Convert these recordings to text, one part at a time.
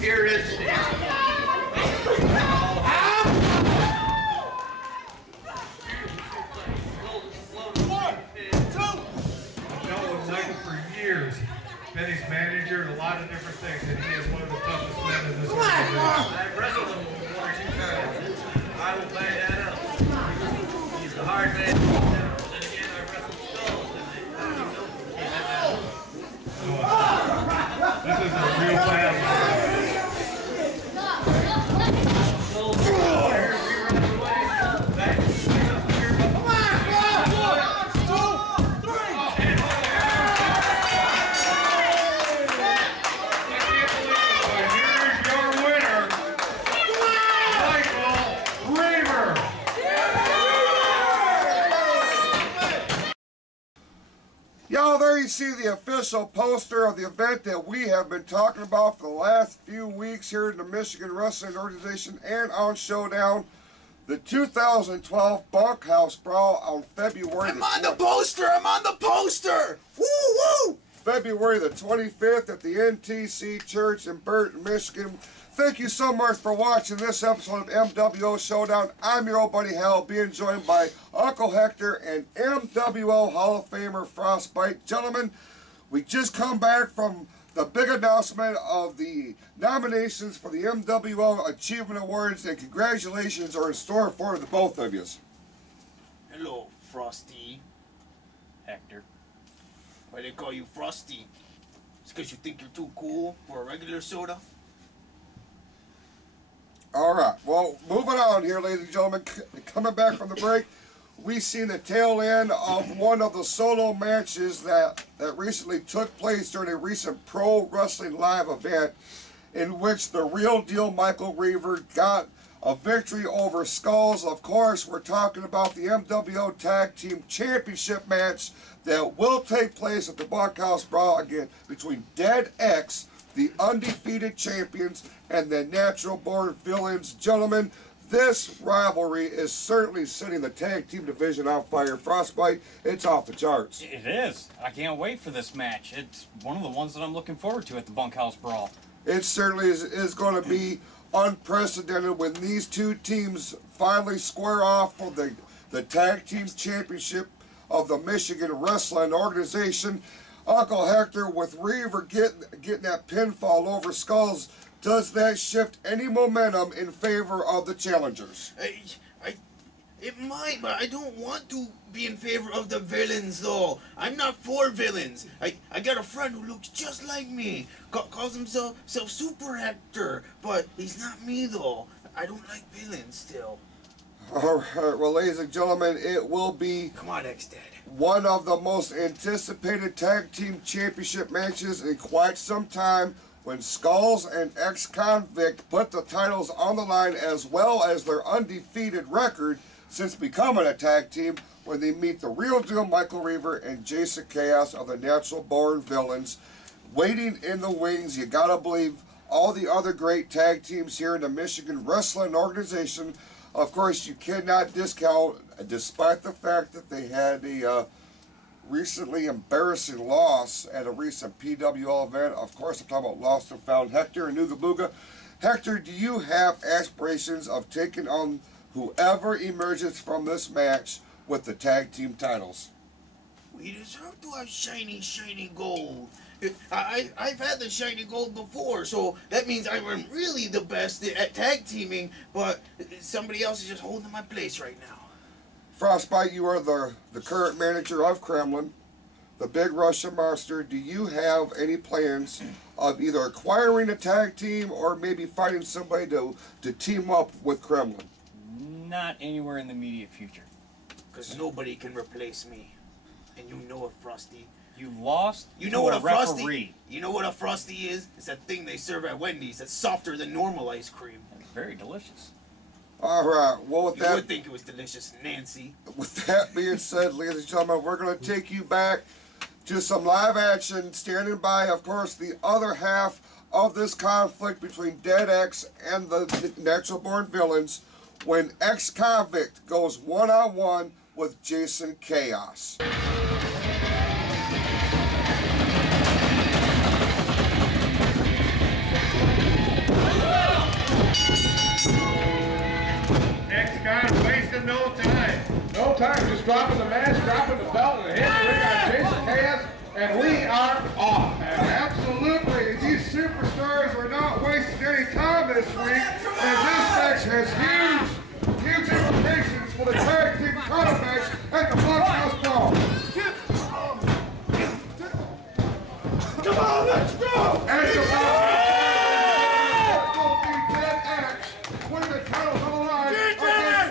Here it is. For years, been his manager and a lot of different things, and he is one of the toughest men in this organization. I've wrestled him before 2 times. I will back that up. He's the hard man. Then again, I wrestled Skullz, and this is a real battle. Y'all, there you see the official poster of the event that we have been talking about for the last few weeks here in the Michigan Wrestling Organization and on Showdown. The 2012 Bunkhouse Brawl on February I'm on the poster! I'm on the poster! Woo woo! February the 25th at the NTC Church in Burton, Michigan. Thank you so much for watching this episode of MWO Showdown. I'm your old buddy Hal, being joined by Uncle Hector and MWO Hall of Famer Frostbite. Gentlemen, we just come back from the big announcement of the nominations for the MWO Achievement Awards, and congratulations are in store for the both of you. Hello, Frosty. Hector. Why they call you Frosty? It's because you think you're too cool for a regular soda? Alright, well, moving on here, ladies and gentlemen. Coming back from the break, we seen the tail end of one of the solo matches that recently took place during a recent Pro Wrestling Live event, in which the real deal Michael Reaver got a victory over Skullz. Of course, we're talking about the MWO Tag Team Championship match that will take place at the Bunkhouse Brawl again between Dead X, the undefeated champions, and the natural born villains. Gentlemen, this rivalry is certainly setting the tag team division on fire. Frostbite, it's off the charts. It is. I can't wait for this match. It's one of the ones that I'm looking forward to at the Bunkhouse Brawl. It certainly is going to be unprecedented when these two teams finally square off for the tag team championship of the Michigan Wrestling Organization. Uncle Hector, with Reaver getting that pinfall over Skullz, does that shift any momentum in favor of the challengers? It might, but I don't want to be in favor of the villains, though. I'm not for villains. I got a friend who looks just like me. Calls himself Super Hector, but he's not me, though. I don't like villains still. Alright, well, ladies and gentlemen, it will be... Come on, X-Dad. One of the most anticipated tag team championship matches in quite some time, when Skullz and X-Convict put the titles on the line, as well as their undefeated record since becoming a tag team, when they meet the real deal Michael Reaver and Jason Kaos of the Natural Born Villains. Waiting in the wings, you gotta believe, all the other great tag teams here in the Michigan Wrestling Organization. Of course, you cannot discount, despite the fact that they had a recently embarrassing loss at a recent PWL event. Of course, I'm talking about Lost and Found Hector and Nooga Booga. Hector, do you have aspirations of taking on whoever emerges from this match with the tag team titles? We deserve to have shiny, shiny gold. I've had the shiny gold before, so that means I'm really the best at tag teaming, but somebody else is just holding my place right now. Frostbite, you are the current manager of Kremlin, the Big Russian Monster. Do you have any plans of either acquiring a tag team or maybe finding somebody to team up with Kremlin? Not anywhere in the immediate future. Because nobody can replace me. And you know it, Frosty. You lost You know what a referee. Frosty? You know what a Frosty is? It's that thing they serve at Wendy's that's softer than normal ice cream. It's very delicious. Alright, well, with You that... would think it was delicious, Nancy. With that being said, ladies and gentlemen, we're going to take you back to some live action, standing by, of course, the other half of this conflict between Dead X and the Natural Born Villains, when X-Convict goes one-on-one with Jason Kaos. time. Just dropping the mask, dropping the belt, and hitting the ring on Jason Kaos, and we are off. Absolutely. These superstars are not wasting any time this week, and this match has huge implications for the tag team title match at the Blockhouse Brawl. Come on, let's go! And the will be Dead X when the title's on the line against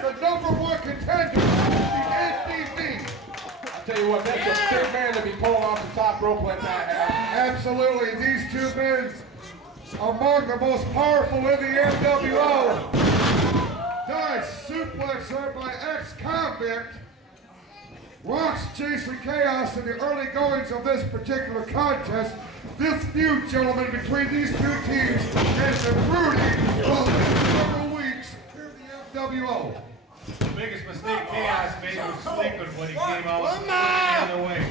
the #1 contender, the NDB. I'll tell you what, that's a big man to be pulling off the top rope like that. Absolutely, these two men among the most powerful in the MWO. Dive suplex there by X-Convict. Rocks Jason Kaos in the early goings of this particular contest. This feud, gentlemen, between these two teams has been brooding for the next several weeks here in the MWO. The biggest mistake Kaos made was sleeping when he came out the other way.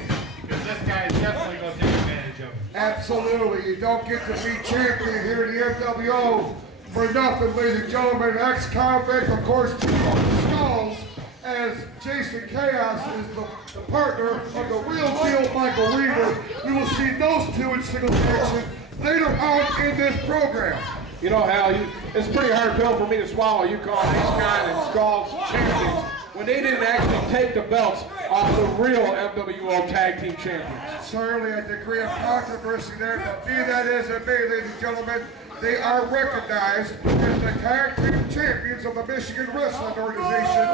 Because this guy is definitely going to take advantage of it. Absolutely. You don't get to be champion here in the MWO for nothing, ladies and gentlemen. X-Convict, of course, Skullz, as Jason Kaos is the partner of the real deal Michael Reaver. We will see those two in singles action later on in this program. You know, Hal, it's a pretty hard pill for me to swallow. You call X-Con and Skullz champions when they didn't actually take the belts off the real MWO Tag Team Champions. Certainly a degree of controversy there, but be that as it may, ladies and gentlemen, they are recognized as the Tag Team Champions of the Michigan Wrestling Organization.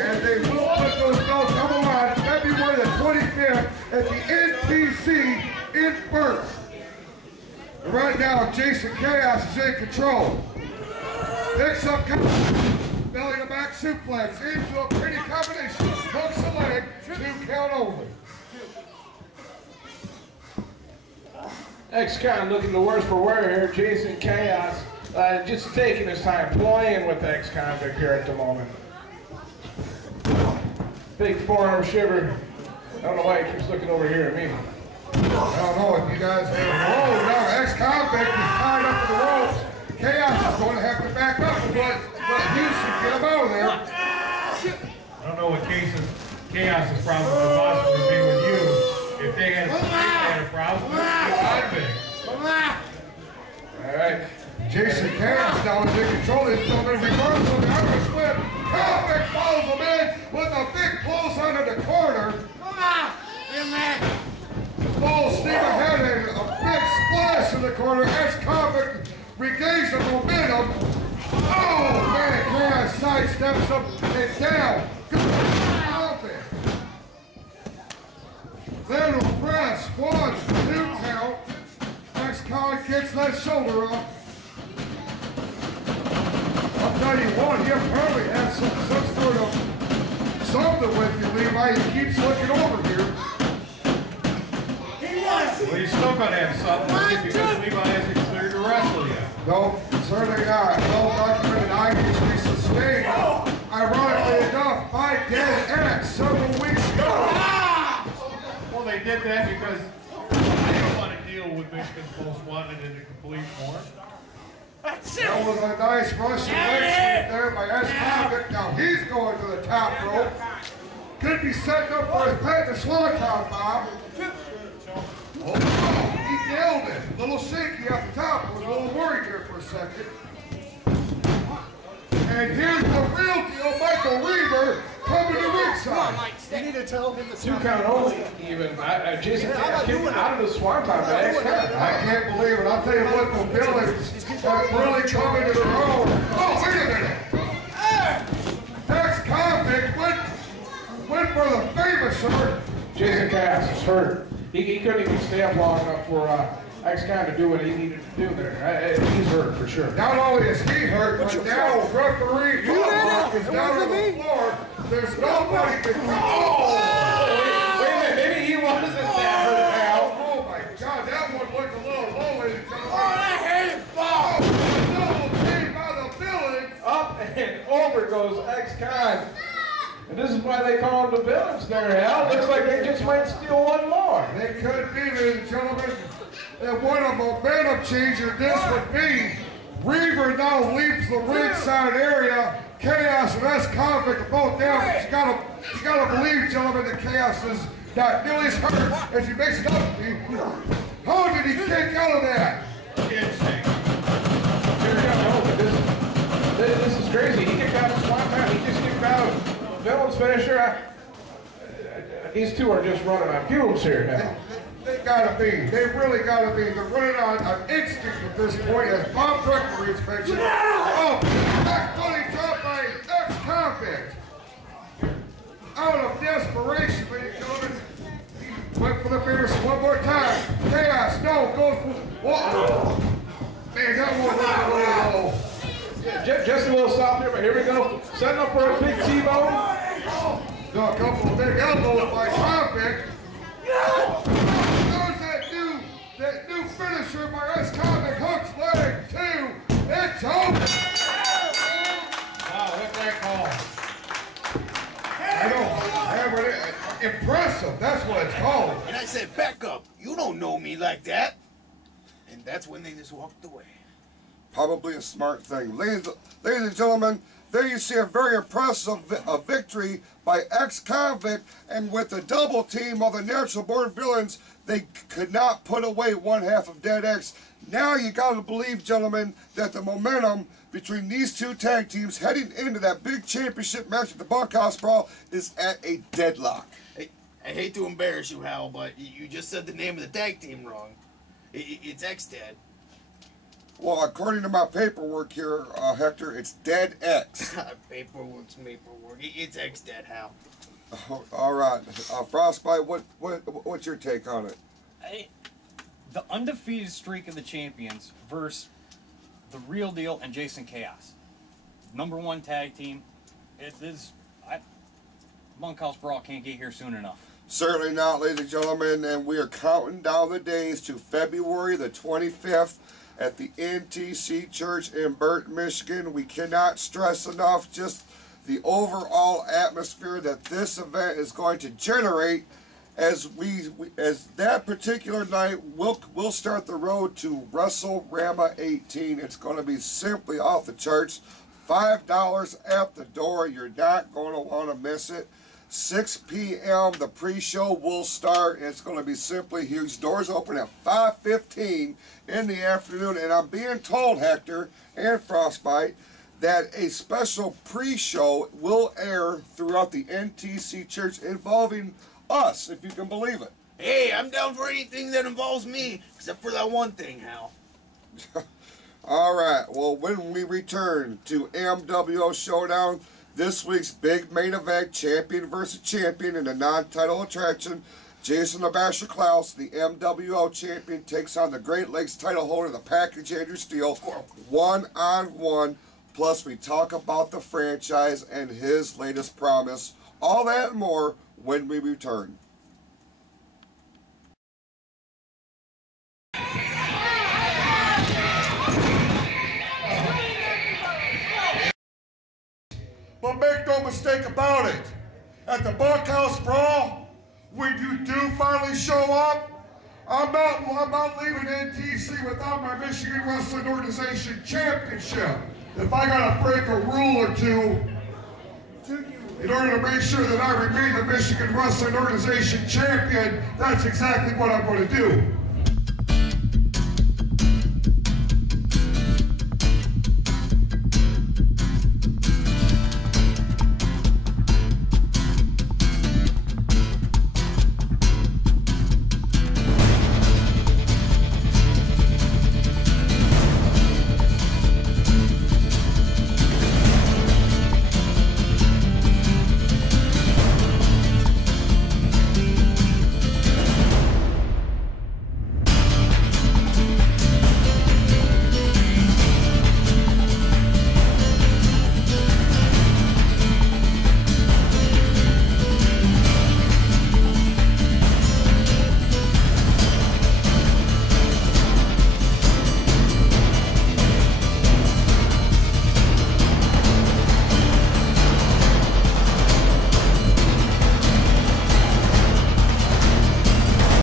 And they will put those belts on the line February the 25th at the NTC in Perth. Right now, Jason Kaos is in control. Picks up belly to back suplex into a pretty combination. Hooks the leg, 2 count only. X-Con looking the worst for wear here. Jason Kaos just taking his time playing with X-Convict here at the moment. Big forearm shiver. I don't know why he keeps looking over here at me. I don't know if you guys have. Oh, no, X-Convict is tied up to the ropes. Kaos is going to have to back up a bit, but Houston, get him out of there. I don't know what Kaos's problem would possibly be with you. If they had a problem, I'd be. All right. Jason Kaos now is in control. He's going to reverse on the Irish whip. Convict follows him in with a big close under the corner. Full steam ahead and a big splash in the corner. X-Convict regains the momentum. Oh, man, Kaos sidesteps him and down. Good offense. Then a press. 1, 2 count. X-Con gets that shoulder up. I'll tell you what, he apparently has some sort of something with you, Levi. He keeps looking over here. Well, he's still going to have something because Levi hasn't cleared to wrestle yet. No, certainly not. Well-documented injuries he sustained, ironically enough, by Dead X several weeks ago. Well, they did that because they don't want to deal with Michigan's most wanted in a complete form. That was a nice Russian leg sweep there by X-Convict. Now he's going to the top rope. Could be setting up for his Pat the Swanton bomb. Oh, he nailed it. A little shaky up top. I was a little worried here for a second. And here's the real deal, Michael Reaver coming to ringside. You need to tell him the 2 count only, even. Jason Kaos getting out of the swanton by X-Con. I can't believe it. I'll tell you what, the villains have really come into their own. Oh, wait a minute. X-Convict went for the famouser. Jason Kaos is hurt. He couldn't even stay up long enough for X-Con to do what he needed to do there. He's hurt for sure. Not only is he hurt, but now referee is down on the floor. There's nobody to Oh! Wait a minute, maybe he wasn't that hurt now. Oh my God, that one looked a little low, ladies and gentlemen. Oh, I hate it, Bob! Double team by the villains. Up and over goes X-Con. And this is why they call them the villains there, Hal. Looks like they just might steal one more. They could be, ladies and gentlemen. And what a momentum changer this would be Reaver now leaves the ringside area. Kaos and X-Convict are both down. You gotta believe, gentlemen, that Kaos is not nearly as hurt as he makes it up to be. How did he kick out of that? This is crazy. He kicked out of Swanton. He just kicked out Villain's finisher. These two are just running on fumes here now. They gotta be. They really gotta be. They're running on instinct at this point, as Bob Breckenridge mentioned. Oh, that funny drop by X-Convict. Out of desperation, ladies and gentlemen. He went for the finish one more time. Chaos, no, go for. Whoa. Man, that one went a little low. Just a little soft here, but here we go. Setting up for a big T-bone. No, a couple of big elbows by Convict. There's that new finisher by X-Convict, hooks leg two. It's over. Wow, what's that called? I don't. Impressive. That's what it's called. And I said, back up. You don't know me like that. And that's when they just walked away. Probably a smart thing. Ladies and gentlemen, there you see a very impressive victory by X-Convict, and with the double team of the natural born villains, they could not put away one half of Dead X. Now you got to believe, gentlemen, that the momentum between these two tag teams heading into that big championship match at the Bunkhouse Brawl is at a deadlock. Hey, I hate to embarrass you, Hal, but you just said the name of the tag team wrong. It's X-Dad. Well, according to my paperwork here, Hector, it's Dead X. Paperwork's paperwork. It's X-Dad, Hal. Oh, all right. Frostbite, what's your take on it? The undefeated streak of the champions versus the Real Deal and Jason Chaos. #1 tag team. It is. Bunkhouse Brawl can't get here soon enough. Certainly not, ladies and gentlemen, and we are counting down the days to February the 25th at the NTC Church in Burton, Michigan. We cannot stress enough just the overall atmosphere that this event is going to generate as that particular night we'll start the road to WrestleRama 18. It's going to be simply off the charts. $5 at the door. You're not going to want to miss it. 6 p.m. the pre-show will start, and it's going to be simply huge. Doors open at 5:15 in the afternoon, and I'm being told, Hector and Frostbite, that a special pre-show will air throughout the NTC Church involving us, if you can believe it. Hey, I'm down for anything that involves me, except for that one thing, Hal. All right, well, when we return to MWO Showdown, this week's big main event, champion versus champion in a non-title attraction, Jason the Basher Klaus, the MWO champion, takes on the Great Lakes title holder, the Package Andrew Steele, one-on-one. Plus, we talk about the franchise and his latest promise. All that and more when we return. But make no mistake about it, at the Bunkhouse Brawl, when you do finally show up, I'm not leaving NTC without my Michigan Wrestling Organization Championship. If I gotta break a rule or two in order to make sure that I remain the Michigan Wrestling Organization Champion, that's exactly what I'm going to do.